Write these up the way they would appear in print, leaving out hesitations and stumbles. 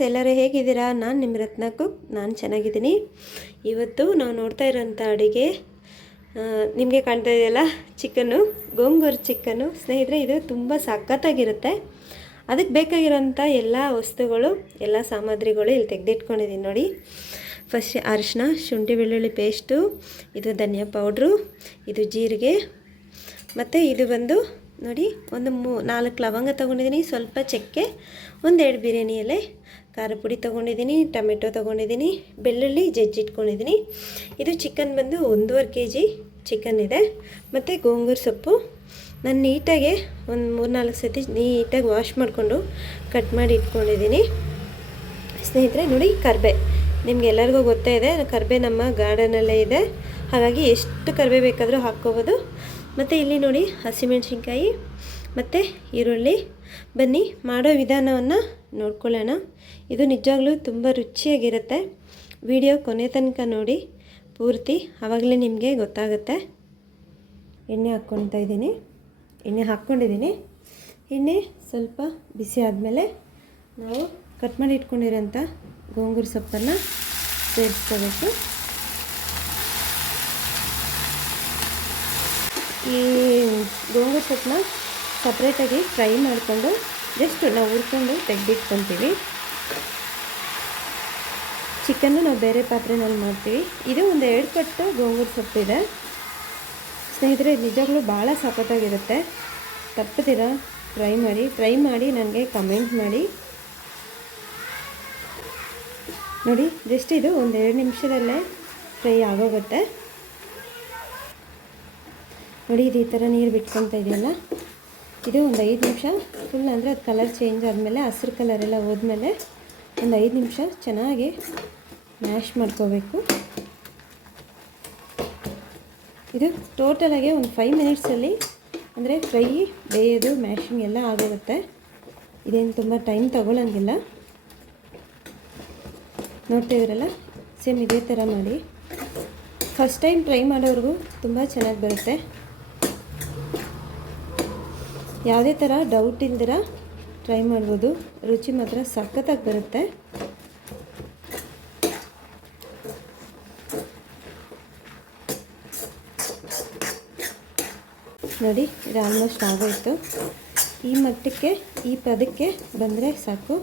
ಎಲ್ಲರೂ ಹೇಗಿದ್ದೀರಾ? ನಾನು ನಿಮ್ಮ ರತ್ನ ಕುಕ್. ನಾನು ಚೆನ್ನಾಗಿದ್ದೀನಿ. ಇವತ್ತು ನಾವು ನೋಡ್ತಾ ಇರೋಂಥ ಅಡುಗೆ ನಿಮಗೆ ಕಾಣ್ತಾ ಇದೆಯಲ್ಲ, ಚಿಕನ್ನು, ಗೋಂಗೂರು ಚಿಕನ್ನು. ಸ್ನೇಹಿತರೆ, ಇದು ತುಂಬ ಸಖತ್ತಾಗಿರುತ್ತೆ. ಅದಕ್ಕೆ ಬೇಕಾಗಿರೋಂಥ ಎಲ್ಲ ವಸ್ತುಗಳು, ಎಲ್ಲ ಸಾಮಗ್ರಿಗಳು ಇಲ್ಲಿ ತೆಗೆದಿಟ್ಕೊಂಡಿದ್ದೀನಿ ನೋಡಿ. ಫಸ್ಟ್ ಅರಿಶಿನ, ಶುಂಠಿ ಬೆಳ್ಳುಳ್ಳಿ ಪೇಸ್ಟು, ಇದು ಧನಿಯಾ ಪೌಡ್ರು, ಇದು ಜೀರಿಗೆ, ಮತ್ತು ಇದು ಬಂದು ನೋಡಿ ಒಂದು 4 ಲವಂಗ ತೊಗೊಂಡಿದ್ದೀನಿ, ಸ್ವಲ್ಪ ಚಕ್ಕೆ, 1-2 ಬಿರಿಯಾನಿ ಎಲೆ, ಖಾರ ಪುಡಿ ತೊಗೊಂಡಿದ್ದೀನಿ, ಟೊಮೆಟೊ ತೊಗೊಂಡಿದ್ದೀನಿ, ಬೆಳ್ಳುಳ್ಳಿ ಜಜ್ಜಿಟ್ಕೊಂಡಿದ್ದೀನಿ. ಇದು ಚಿಕನ್ ಬಂದು 1.5 kg ಚಿಕನ್ ಇದೆ. ಮತ್ತು ಗೋಂಗೂರು ಸೊಪ್ಪು ನಾನು ನೀಟಾಗಿ ಒಂದು 3-4 ಸತಿ ನೀಟಾಗಿ ವಾಶ್ ಮಾಡಿಕೊಂಡು ಕಟ್ ಮಾಡಿ ಇಟ್ಕೊಂಡಿದ್ದೀನಿ. ಸ್ನೇಹಿತರೆ ನೋಡಿ, ಕರ್ಬೇ ನಿಮಗೆಲ್ಲರಿಗೂ ಗೊತ್ತೇ ಇದೆ, ಕರ್ಬೇ ನಮ್ಮ ಗಾರ್ಡನಲ್ಲೇ ಇದೆ, ಹಾಗಾಗಿ ಎಷ್ಟು ಕರ್ಬೇ ಬೇಕಾದರೂ ಹಾಕ್ಕೋಬೋದು. ಮತ್ತು ಇಲ್ಲಿ ನೋಡಿ ಹಸಿಮೆಣಸಿನ್ಕಾಯಿ ಮತ್ತು ಈರುಳ್ಳಿ. ಬನ್ನಿ ಮಾಡೋ ವಿಧಾನವನ್ನು ನೋಡ್ಕೊಳ್ಳೋಣ. ಇದು ನಿಜವಾಗ್ಲೂ ತುಂಬ ರುಚಿಯಾಗಿರುತ್ತೆ. ವಿಡಿಯೋ ಕೊನೆ ತನಕ ನೋಡಿ ಪೂರ್ತಿ, ಆವಾಗಲೇ ನಿಮಗೆ ಗೊತ್ತಾಗುತ್ತೆ. ಎಣ್ಣೆ ಹಾಕ್ಕೊಳ್ತಾ ಇದ್ದೀನಿ, ಎಣ್ಣೆ ಹಾಕ್ಕೊಂಡಿದ್ದೀನಿ. ಎಣ್ಣೆ ಸ್ವಲ್ಪ ಬಿಸಿ ಆದಮೇಲೆ ನಾವು ಕಟ್ ಮಾಡಿ ಇಟ್ಕೊಂಡಿರೋಂಥ ಗೋಂಗೂರು ಸೊಪ್ಪನ್ನು ಸೇರಿಸ್ಕೋಬೇಕು. ಈ ಗೋಂಗೂರು ಸೊಪ್ಪನ್ನ ಸಪ್ರೇಟಾಗಿ ಫ್ರೈ ಮಾಡಿಕೊಂಡು ಜಸ್ಟ್ ನಾವು ಹುರ್ಕೊಂಡು ತೆಗೆದಿಟ್ಕೊತೀವಿ. ಚಿಕನ್ನು ನಾವು ಬೇರೆ ಪಾತ್ರೆನಲ್ಲಿ ಮಾಡ್ತೀವಿ. ಇದು ಒಂದು 2 ಕಟ್ಟು ಗೋಂಗೂರು ಸೊಪ್ಪಿದೆ. ಸ್ನೇಹಿತರೆ, ನಿಜವಾಗ್ಲೂ ಭಾಳ ಸಖತ್ತಾಗಿರುತ್ತೆ. ತಪ್ಪದಿರ ಟ್ರೈ ಮಾಡಿ ನನಗೆ ಕಮೆಂಟ್ ಮಾಡಿ. ನೋಡಿ, ಜಸ್ಟ್ ಇದು ಒಂದು 2 ನಿಮಿಷದಲ್ಲೇ ಫ್ರೈ ಆಗೋಗುತ್ತೆ. ನೋಡಿ, ಇದು ಈ ಥರ ನೀರು ಬಿಟ್ಕೊತಾ ಇದೆಯಲ್ಲ, ಇದು ಒಂದು 5 ನಿಮಿಷ ಫುಲ್, ಅಂದರೆ ಅದು ಕಲರ್ ಚೇಂಜ್ ಆದಮೇಲೆ, ಹಸಿರು ಕಲರೆಲ್ಲ ಹೋದ್ಮೇಲೆ ಒಂದು 5 ನಿಮಿಷ ಚೆನ್ನಾಗಿ ಮ್ಯಾಶ್ ಮಾಡ್ಕೋಬೇಕು. ಇದು ಟೋಟಲಾಗಿ ಒಂದು 5 ಮಿನಿಟ್ಸಲ್ಲಿ ಅಂದರೆ ಫ್ರೈ, ಬೇಯೋದು, ಮ್ಯಾಶಿಂಗ್ ಎಲ್ಲ ಆಗೋಗುತ್ತೆ. ಇದೇನು ತುಂಬ ಟೈಮ್ ತಗೊಳ್ಳೋಂಗಿಲ್ಲ. ನೋಡ್ತಿದ್ರಲ್ಲ, ಸೇಮ್ ಇದೇ ಥರ ಮಾಡಿ. ಫಸ್ಟ್ ಟೈಮ್ ಟ್ರೈ ಮಾಡೋರಿಗೂ ತುಂಬ ಚೆನ್ನಾಗಿ ಬರುತ್ತೆ. ಯಾವುದೇ ಥರ ಡೌಟ್ ಇಲ್ದಿರ ಟ್ರೈ ಮಾಡ್ಬೋದು. ರುಚಿ ಮಾತ್ರ ಸಖತ್ತಾಗಿ ಬರುತ್ತೆ. ನೋಡಿ, ಇದು ಆಲ್ಮೋಸ್ಟ್ ಆಗೋಯಿತು. ಈ ಮಟ್ಟಕ್ಕೆ, ಈ ಪದಕ್ಕೆ ಬಂದರೆ ಸಾಕು.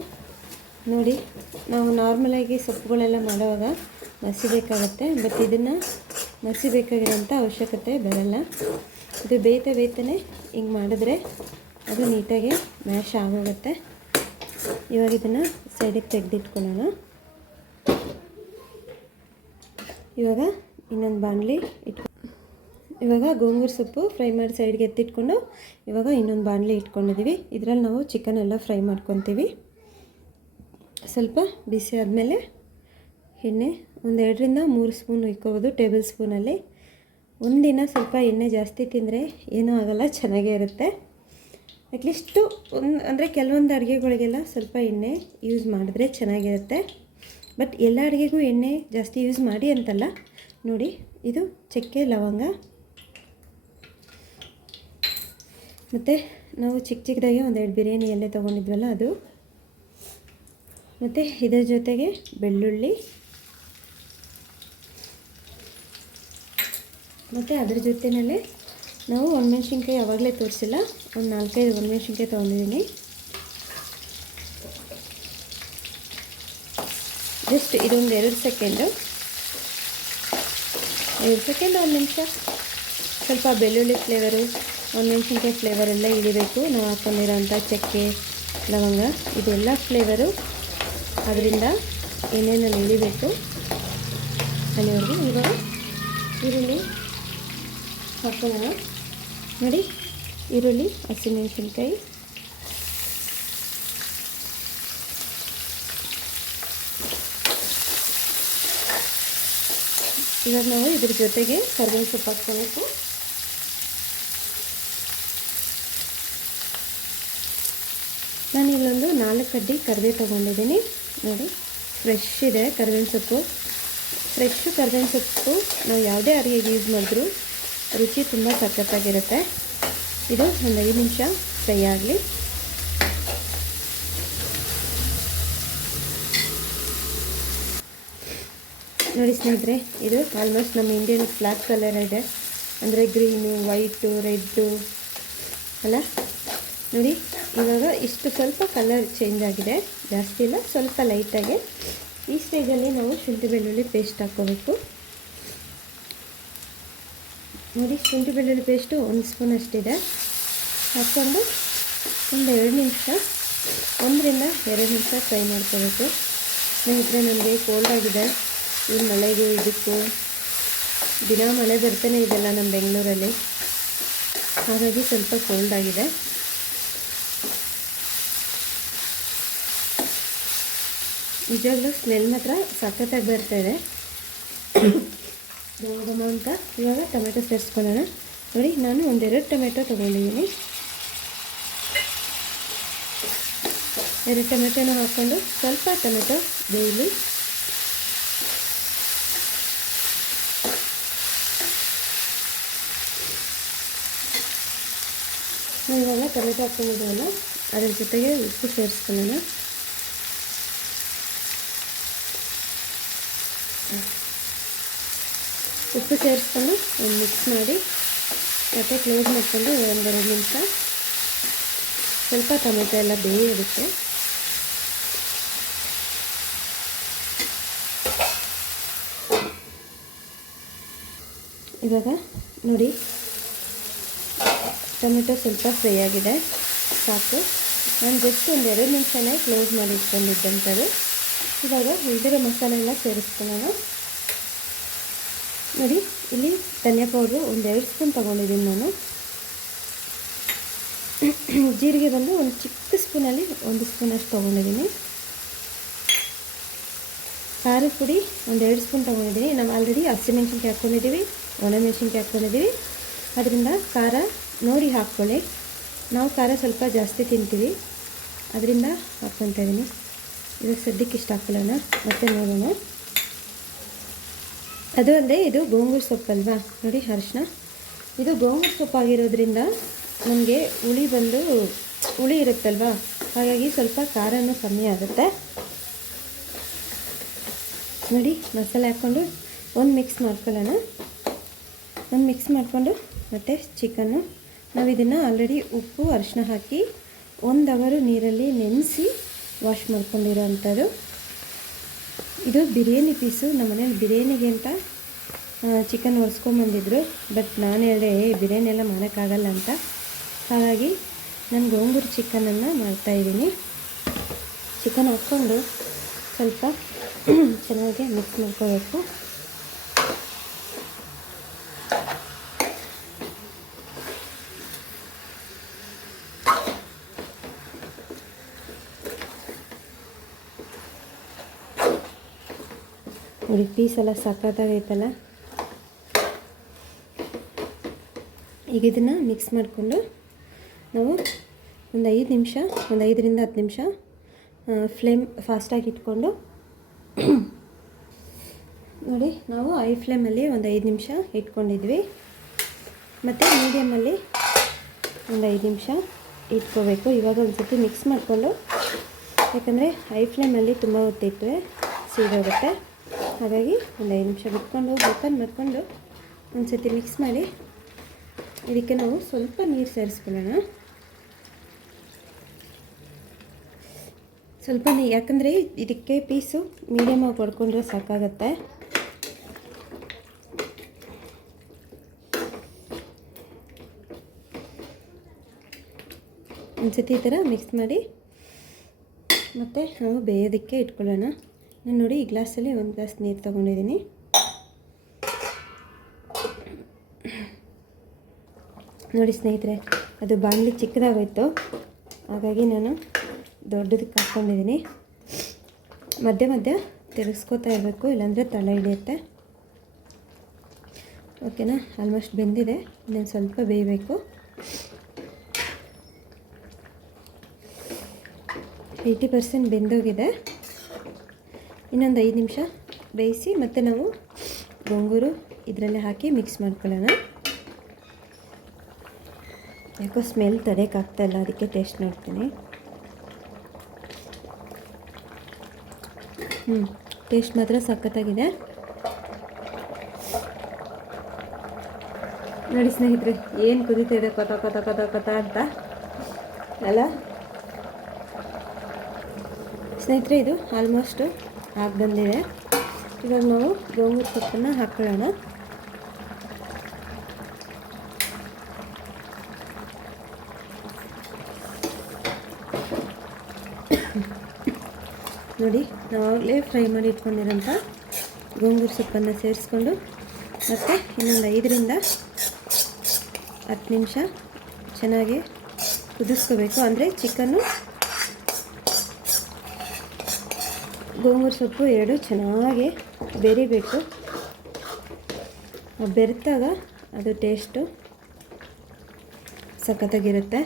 ನೋಡಿ, ನಾವು ನಾರ್ಮಲಾಗಿ ಸೊಪ್ಪುಗಳೆಲ್ಲ ಮಾಡುವಾಗ ಮಸಿಬೇಕಾಗತ್ತೆ, ಬಟ್ ಇದನ್ನು ಮಸಿಬೇಕಾಗಿರೋಂಥ ಅವಶ್ಯಕತೆ ಬರಲ್ಲ. ಇದು ಬೇಯ್ತಾನೆ ಹಿಂಗೆ ಮಾಡಿದ್ರೆ ಅದು ನೀಟಾಗಿ ಮ್ಯಾಶ್ ಆಗೋಗುತ್ತೆ. ಇವಾಗ ಇದನ್ನು ಸೈಡಿಗೆ ತೆಗೆದಿಟ್ಕೊಳ್ಳೋಣ. ಇವಾಗ ಇನ್ನೊಂದು ಬಾಣಲಿ ಇವಾಗ ಗೋಂಗೂರು ಸೊಪ್ಪು ಫ್ರೈ ಮಾಡಿ ಸೈಡ್ಗೆ ಎತ್ತಿಟ್ಕೊಂಡು ಇವಾಗ ಇನ್ನೊಂದು ಬಾಣಲಿ ಇಟ್ಕೊಂಡಿದ್ದೀವಿ. ಇದರಲ್ಲಿ ನಾವು ಚಿಕನ್ ಎಲ್ಲ ಫ್ರೈ ಮಾಡ್ಕೊತೀವಿ. ಸ್ವಲ್ಪ ಬಿಸಿ ಆದಮೇಲೆ ಎಣ್ಣೆ ಒಂದು 2-3 ಸ್ಪೂನ್ ಇಕ್ಕೋಬೋದು, ಟೇಬಲ್ ಸ್ಪೂನಲ್ಲಿ. ಒಂದಿನ ಸ್ವಲ್ಪ ಎಣ್ಣೆ ಜಾಸ್ತಿ ತಿಂದರೆ ಏನೂ ಆಗೋಲ್ಲ, ಚೆನ್ನಾಗೇ ಇರುತ್ತೆ. ಅಟ್ಲೀಸ್ಟು ಅಂದರೆ ಕೆಲವೊಂದು ಅಡುಗೆಗಳಿಗೆಲ್ಲ ಸ್ವಲ್ಪ ಎಣ್ಣೆ ಯೂಸ್ ಮಾಡಿದ್ರೆ ಚೆನ್ನಾಗಿರುತ್ತೆ. ಬಟ್ ಎಲ್ಲ ಅಡುಗೆಗೂ ಎಣ್ಣೆ ಜಾಸ್ತಿ ಯೂಸ್ ಮಾಡಿ ಅಂತಲ್ಲ. ನೋಡಿ, ಇದು ಚಕ್ಕೆ, ಲವಂಗ, ಮತ್ತು ನಾವು ಚಿಕ್ಕದಾಗಿ 1-2 ಬಿರಿಯಾನಿ ಎಲೆ ತೊಗೊಂಡಿದ್ವಲ್ಲ ಅದು, ಮತ್ತು ಇದರ ಜೊತೆಗೆ ಬೆಳ್ಳುಳ್ಳಿ, ಮತ್ತು ಅದ್ರ ಜೊತೆಯಲ್ಲೇ ನಾವು ಒಣಮೆಣ್ಸಿನ್ಕಾಯಿ ಆವಾಗಲೇ ತೋರಿಸಿಲ್ಲ, ಒಂದು 4-5 ಒಣಮೆಣ್ಸಿನ್ಕಾಯಿ ತೊಗೊಂಡಿದ್ದೀನಿ. ಜಸ್ಟ್ ಇದೊಂದು 2 ಸೆಕೆಂಡು, 1 ನಿಮಿಷ ಸ್ವಲ್ಪ ಬೆಳ್ಳುಳ್ಳಿ ಫ್ಲೇವರು, ಒಣಮೆಣ್ಸಿನ್ಕಾಯಿ ಫ್ಲೇವರೆಲ್ಲ ಇಳಿಬೇಕು. ನಾವು ಹಾಕ್ಕೊಂಡಿರೋಂಥ ಚಕ್ಕೆ, ಲವಂಗ, ಇದೆಲ್ಲ ಫ್ಲೇವರು ಅದರಿಂದ ಎಣ್ಣೆಯಲ್ಲಿ ಇಳಿಬೇಕು. ಅಲ್ಲಿವರೆಗೂ ಇವಾಗ ಈರುಳ್ಳಿ ಹಾಕೊಳ್ಳೋಣ. ನೋಡಿ, ಈರುಳ್ಳಿ, ಹಸಿಮೆಣಸಿನ್ಕಾಯಿ, ಇವಾಗ ನಾವು ಇದ್ರ ಜೊತೆಗೆ ಕರಿಬೇವು ಸೊಪ್ಪು ಹಾಕ್ಕೋಬೇಕು. ನಾನು ಇಲ್ಲೊಂದು 4 ಕಡ್ಡಿ ಕರಿಬೇವು ತೊಗೊಂಡಿದ್ದೀನಿ. ನೋಡಿ, ಫ್ರೆಶ್ ಇದೆ ಕರಿಬೇವಿನ ಸೊಪ್ಪು. ಫ್ರೆಶ್ ಕರಿಬೇವಿನ ಸೊಪ್ಪು ನಾವು ಯಾವುದೇ ಅಡುಗೆಗೆ ಯೂಸ್ ಮಾಡಿದ್ರೂ ರುಚಿ ತುಂಬ ಸಖತ್ತಾಗಿರುತ್ತೆ. ಇದು ಒಂದು 5 ನಿಮಿಷ ಫ್ರೈ ಆಗಲಿ. ನೋಡಿ ಸ್ನೇಹಿತರೆ, ಇದು ಆಲ್ಮೋಸ್ಟ್ ನಮ್ಮ ಇಂಡಿಯನ್ ಫ್ಲಾಗ್ ಕಲರ್ ಇದೆ, ಅಂದರೆ ಗ್ರೀನು, ವೈಟು, ರೆಡ್ಡು ಅಲ್ಲ. ನೋಡಿ ಇವಾಗ ಇಷ್ಟು ಸ್ವಲ್ಪ ಕಲರ್ ಚೇಂಜ್ ಆಗಿದೆ, ಜಾಸ್ತಿ ಇಲ್ಲ, ಸ್ವಲ್ಪ ಲೈಟಾಗಿ. ಈ ಸ್ಟೇಜಲ್ಲಿ ನಾವು ಶುಂಠಿ ಬೆಳ್ಳುಳ್ಳಿ ಪೇಸ್ಟ್ ಹಾಕ್ಕೋಬೇಕು. ನೋಡಿ ಶುಂಠಿ ಬೆಳ್ಳುಳ್ಳಿ ಪೇಸ್ಟು 1 ಸ್ಪೂನ್ ಅಷ್ಟಿದೆ. ಹಾಕ್ಕೊಂಡು ಒಂದು 1 ನಿಮಿಷ 1 ರಿಂದ 2 ನಿಮಿಷ ಫ್ರೈ ಮಾಡ್ಕೋಬೇಕು. ಸ್ನೇಹಿತರೆ, ನನಗೆ ಕೋಲ್ಡ್ ಆಗಿದೆ. ಈ ಮಳೆಗೆ ಇದಕ್ಕೂ ದಿನ ಮಳೆ ಬರ್ತಾನೆ ಇದೆಲ್ಲ ನಮ್ಮ ಬೆಂಗಳೂರಲ್ಲಿ, ಹಾಗಾಗಿ ಸ್ವಲ್ಪ ಕೋಲ್ಡ್ ಆಗಿದೆ. ನಿಜವಾಗ್ಲೂ ಸ್ಮೆಲ್ ಮಾತ್ರ ಸಖತ್ತಾಗಿ ಬರ್ತಾಯಿದೆ ಘಮ ಅಂತ. ಇವಾಗ ಟೊಮೆಟೊ ಸೇರಿಸ್ಕೊಳ್ಳೋಣ. ನೋಡಿ ನಾನು 1-2 ಟೊಮೆಟೊ ತೊಗೊಂಡಿದ್ದೀನಿ. 2 ಟೊಮೆಟೊನ ಹಾಕ್ಕೊಂಡು ಸ್ವಲ್ಪ ಟೊಮೆಟೊ ಬೇಯಲಿ. ಇವಾಗ ಟೊಮೆಟೊ ಹಾಕ್ಕೊಂಡಿದ್ದೀವಲ್ಲ, ಅದ್ರ ಜೊತೆಗೆ ಉಪ್ಪು ಸೇರಿಸ್ಕೊಳ್ಳೋಣ. ಉಪ್ಪು ಸೇರಿಸ್ಕೊಂಡು ಒಂದು ಮಿಕ್ಸ್ ಮಾಡಿ ಮತ್ತೆ ಕ್ಲೋಸ್ ಮಾಡಿಕೊಂಡು 1-2 ನಿಮಿಷ ಸ್ವಲ್ಪ ಟೊಮೆಟೊ ಎಲ್ಲ ಬೇಯೋದಕ್ಕೆ. ಇವಾಗ ನೋಡಿ ಟೊಮೆಟೊ ಸ್ವಲ್ಪ ಫ್ರೈ ಆಗಿದೆ, ಸಾಕು. ನಾನು ಜಸ್ಟ್ 1-2 ನಿಮಿಷನೇ ಕ್ಲೋಸ್ ಮಾಡಿ ಇಟ್ಕೊಂಡಿದ್ದಂಥದ್ದು. ಇವಾಗ ಉಳಿದಿರೋ ಮಸಾಲೆ ಎಲ್ಲ ಸೇರಿಸ್ಕೊಳ್ಳೋಣ. ನೋಡಿ ಇಲ್ಲಿ ಧನಿಯಾ ಪೌಡ್ರು 1-2 ಸ್ಪೂನ್ ತೊಗೊಂಡಿದ್ದೀನಿ ನಾನು. ಜೀರಿಗೆ ಬಂದು ಒಂದು ಚಿಕ್ಕ ಸ್ಪೂನಲ್ಲಿ 1 ಸ್ಪೂನಷ್ಟು ತೊಗೊಂಡಿದ್ದೀನಿ. ಖಾರದ ಪುಡಿ 1-2 ಸ್ಪೂನ್ ತೊಗೊಂಡಿದ್ದೀನಿ. ನಾವು ಆಲ್ರೆಡಿ ಹಸಿಮೆಣ್ಸಿನ್ಕಾಯಿ ಹಾಕ್ಕೊಂಡಿದ್ದೀವಿ, ಒಣಮೆಣ್ಸಿನ್ಕಾಯಿ ಹಾಕ್ಕೊಂಡಿದ್ದೀವಿ. ಅದರಿಂದ ಖಾರ ನೋಡಿ ಹಾಕ್ಕೊಳ್ಳಿ. ನಾವು ಖಾರ ಸ್ವಲ್ಪ ಜಾಸ್ತಿ ತಿಂತೀವಿ, ಅದರಿಂದ ಹಾಕ್ಕೊತಾ ಇದ್ದೀನಿ. ಇವಾಗ ಸದ್ಯಕ್ಕೆ ಇಷ್ಟು ಹಾಕ್ಕೊಳ್ಳೋಣ, ಮತ್ತೆ ನೋಡೋಣ. ಅದು ಅಲ್ಲದೆ ಇದು ಗೋಂಗೂರು ಸೊಪ್ಪಲ್ವಾ, ನೋಡಿ ಅರಿಶಿನ. ಇದು ಗೋಂಗೂರು ಸೊಪ್ಪಾಗಿರೋದ್ರಿಂದ ನಮಗೆ ಹುಳಿ ಇರುತ್ತಲ್ವ, ಹಾಗಾಗಿ ಸ್ವಲ್ಪ ಖಾರನೂ ಕಮ್ಮಿ ಆಗುತ್ತೆ. ನೋಡಿ ಮಸಾಲೆ ಹಾಕ್ಕೊಂಡು ಒಂದು ಮಿಕ್ಸ್ ಮಾಡ್ಕೊಳ್ಳೋಣ. ಒಂದು ಮಿಕ್ಸ್ ಮಾಡಿಕೊಂಡು ಮತ್ತು ಚಿಕನ್ನು ನಾವು ಇದನ್ನು ಆಲ್ರೆಡಿ ಉಪ್ಪು ಅರಿಶಿನ ಹಾಕಿ 1 ಅವರ್ ನೀರಲ್ಲಿ ನೆನೆಸಿ ವಾಶ್ ಮಾಡ್ಕೊಂಡಿರೋ ಅಂಥದ್ದು. ಇದು ಬಿರಿಯಾನಿ ಪೀಸು. ನಮ್ಮ ಮನೇಲಿ ಬಿರಿಯಾನಿಗೆ ಅಂತ ಚಿಕನ್ ಒರೆಸ್ಕೊಂಬಂದಿದ್ರು, ಬಟ್ ನಾನು ಹೇಳಿದೆ ಬಿರಿಯಾನಿ ಎಲ್ಲ ಮಾಡೋಕ್ಕಾಗಲ್ಲ ಅಂತ. ಹಾಗಾಗಿ ನಾನು ಗೋಂಗೂರು ಚಿಕನನ್ನು ಮಾಡ್ತಾಯಿದ್ದೀನಿ. ಚಿಕನ್ ಹಾಕ್ಕೊಂಡು ಸ್ವಲ್ಪ ಚೆನ್ನಾಗಿ ಮಿಕ್ಸ್ ಮಾಡ್ಕೋಬೇಕು. ನೋಡಿ ಪೀಸ್ ಎಲ್ಲ ಸಖತ್ತಾಗೈತಲ್ಲ. ಈಗ ಇದನ್ನು ಮಿಕ್ಸ್ ಮಾಡಿಕೊಂಡು ನಾವು ಒಂದು 5 ನಿಮಿಷ, ಒಂದು 5ರಿಂದ 10 ನಿಮಿಷ ಫ್ಲೇಮ್ ಫಾಸ್ಟಾಗಿ ಇಟ್ಕೊಂಡು ನೋಡಿ ನಾವು ಐ ಫ್ಲೇಮಲ್ಲಿ ಒಂದು 5 ನಿಮಿಷ ಇಟ್ಕೊಂಡಿದ್ವಿ. ಮತ್ತು ಮೀಡಿಯಮಲ್ಲಿ ಒಂದು 5 ನಿಮಿಷ ಇಟ್ಕೋಬೇಕು. ಇವಾಗ ಒಂದು ಸರ್ತಿ ಮಿಕ್ಸ್ ಮಾಡಿಕೊಂಡು, ಯಾಕಂದರೆ ಐ ಫ್ಲೇಮಲ್ಲಿ ತುಂಬ ಹೊತ್ತಿಟ್ಟರೆ ಸೀದೋಗುತ್ತೆ. ಹಾಗಾಗಿ ಒಂದು 5 ನಿಮಿಷ ಬಿಟ್ಕೊಂಡು ಓಪನ್ ಮಾಡಿಕೊಂಡು ಒಂದು ಸರ್ತಿ ಮಿಕ್ಸ್ ಮಾಡಿ ಇದಕ್ಕೆ ನಾವು ಸ್ವಲ್ಪ ನೀರು ಸೇರಿಸ್ಕೊಳ್ಳೋಣ. ಸ್ವಲ್ಪ ನೀರು, ಯಾಕಂದರೆ ಇದಕ್ಕೆ ಪೀಸು ಮೀಡಿಯಮಾಗಿ ಹೊಡ್ಕೊಂಡ್ರೆ ಸಾಕಾಗತ್ತೆ. ಒಂದು ಸರ್ತಿ ಈ ಥರ ಮಿಕ್ಸ್ ಮಾಡಿ ಮತ್ತು ನಾವು ಬೇಯೋದಕ್ಕೆ ಇಟ್ಕೊಳ್ಳೋಣ. ನಾನು ನೋಡಿ ಈ ಗ್ಲಾಸಲ್ಲಿ 1 ಗ್ಲಾಸ್ ನೀರು ತೊಗೊಂಡಿದ್ದೀನಿ. ನೋಡಿ ಸ್ನೇಹಿತರೆ, ಅದು ಬಾಣಲಿ ಚಿಕ್ಕದಾಗೋಯ್ತು, ಹಾಗಾಗಿ ನಾನು ದೊಡ್ಡದಕ್ಕೆ ಹಾಕ್ಕೊಂಡಿದ್ದೀನಿ. ಮಧ್ಯೆ ಮಧ್ಯೆ ತಿರುಗಿಸ್ಕೋತಾ ಇರಬೇಕು, ಇಲ್ಲಾಂದರೆ ತಲೆ ಹಿಡಿಯುತ್ತೆ. ಓಕೆನಾ? ಆಲ್ಮೋಸ್ಟ್ ಬೆಂದಿದೆ, ಇನ್ನೊಂದು ಸ್ವಲ್ಪ ಬೇಯಬೇಕು. 80% ಬೆಂದೋಗಿದೆ. ಇನ್ನೊಂದು 5 ನಿಮಿಷ ಬೇಯಿಸಿ ಮತ್ತು ನಾವು ಗೋಂಗೂರು ಇದರಲ್ಲೇ ಹಾಕಿ ಮಿಕ್ಸ್ ಮಾಡ್ಕೊಳ್ಳೋಣ. ಯಾಕೋ ಸ್ಮೆಲ್ ತಡೆಯೋಕ್ಕಾಗ್ತಾಯಿಲ್ಲ, ಅದಕ್ಕೆ ಟೇಸ್ಟ್ ನೋಡ್ತೀನಿ. ಟೇಸ್ಟ್ ಮಾತ್ರ ಸಖತ್ತಾಗಿದೆ. ನೋಡಿ ಸ್ನೇಹಿತರೆ, ಏನು ಕುದೀತಾ ಇದೆ ಕೊತ ಕೊತ ಕೊತ ಕೊತ ಅಂತ ಅಲ್ಲ ಸ್ನೇಹಿತರೆ. ಇದು ಆಲ್ಮೋಸ್ಟು ಆಗಿ ಬಂದಿದೆ. ಇವಾಗ ನಾವು ಗೋಂಗೂರ ಸೊಪ್ಪನ್ನು ಹಾಕ್ಕೊಳ್ಳೋಣ. ನೋಡಿ, ನಾವಾಗಲೇ ಫ್ರೈ ಮಾಡಿ ಇಟ್ಕೊಂಡಿರೋಂಥ ಗೋಂಗೂರ ಸೊಪ್ಪನ್ನು ಸೇರಿಸ್ಕೊಂಡು ಮತ್ತು ಇನ್ನೊಂದು 5ರಿಂದ 10 ನಿಮಿಷ ಚೆನ್ನಾಗಿ ಕುದಿಸ್ಕೋಬೇಕು. ಅಂದರೆ ಚಿಕನ್ನು ಗೋಂಗೂರ ಸೊಪ್ಪು ಎರಡು ಚೆನ್ನಾಗಿ ಬೆರಿಬೇಕು. ಬೆರೆತಾಗ ಅದು ಟೇಸ್ಟು ಸಖತ್ತಾಗಿರುತ್ತೆ.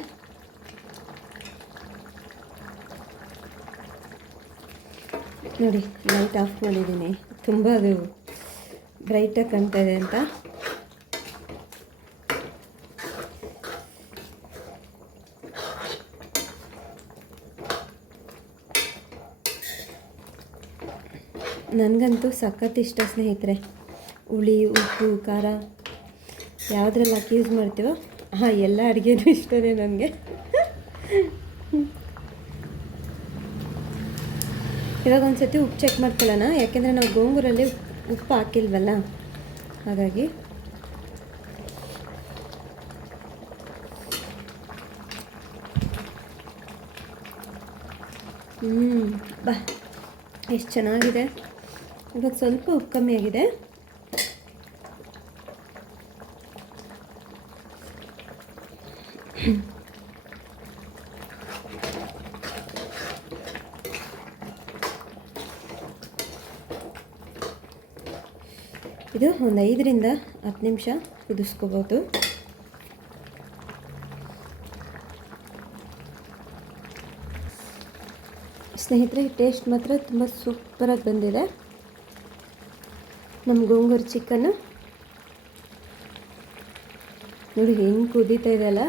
ನೋಡಿ, ಲೈಟ್ ಆಫ್ ಮಾಡಿದ್ದೀನಿ, ತುಂಬ ಅದು ಬ್ರೈಟಾಗಿ ಕಾಣ್ತಾ ಇದೆ ಅಂತ. ನನಗಂತೂ ಸಖತ್ ಇಷ್ಟ ಸ್ನೇಹಿತರೆ. ಹುಳಿ, ಉಪ್ಪು, ಖಾರ ಯಾವುದ್ರಲ್ಲಿ ಹಾಕಿ ಯೂಸ್ ಮಾಡ್ತೀವೋ ಎಲ್ಲ ಅಡುಗೆನೂ ಇಷ್ಟನೇ ನನಗೆ. ಇವಾಗ ಒಂದು ಸತಿ ಉಪ್ಪು ಚೆಕ್ ಮಾಡ್ಕೊಳ್ಳೋಣ, ಯಾಕೆಂದರೆ ನಾವು ಗೋಂಗೂರಲ್ಲಿ ಉಪ್ಪು ಹಾಕಿಲ್ವಲ್ಲ, ಹಾಗಾಗಿ. ಬಾ, ಎಷ್ಟು ಚೆನ್ನಾಗಿದೆ. ಇವಾಗ ಸ್ವಲ್ಪ ಉಪ್ಪು ಕಮ್ಮಿ ಆಗಿದೆ. ಇದು ಒಂದು 5ರಿಂದ 10 ನಿಮಿಷ ಕುದಿಸ್ಕೋಬೋದು. ಸ್ನೇಹಿತರೆ, ಟೇಸ್ಟ್ ಮಾತ್ರ ತುಂಬ ಸೂಪರಾಗಿ ಬಂದಿದೆ ನಮ್ಮ ಗೋಂಗೂರ ಚಿಕನ್ನು. ನೋಡಿ ಹೆಂಗೆ ಕುದೀತಾ ಇದೆ ಅಲ್ಲ.